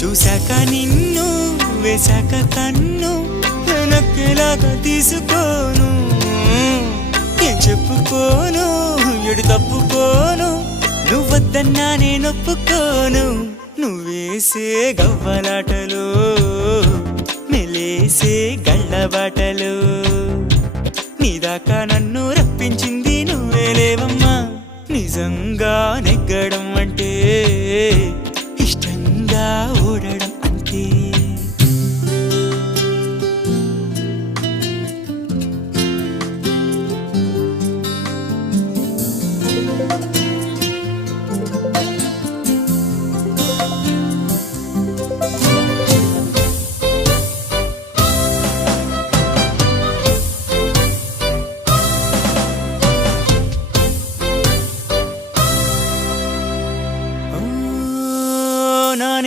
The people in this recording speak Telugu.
చూశాక నిన్ను వేశాక కన్ను నక్కేలాగా తీసుకోను, ఏం చెప్పుకోను ఎడు తప్పుకోను, నువ్వద్దన్నా నేనొప్పుకోను. నువ్వేసే గవ్వలాటలు మెలేసే గళ్ళబాటలు, నీదాకా నన్ను రప్పించింది నువ్వేలేవమ్మా. నిజంగా నెగ్గడం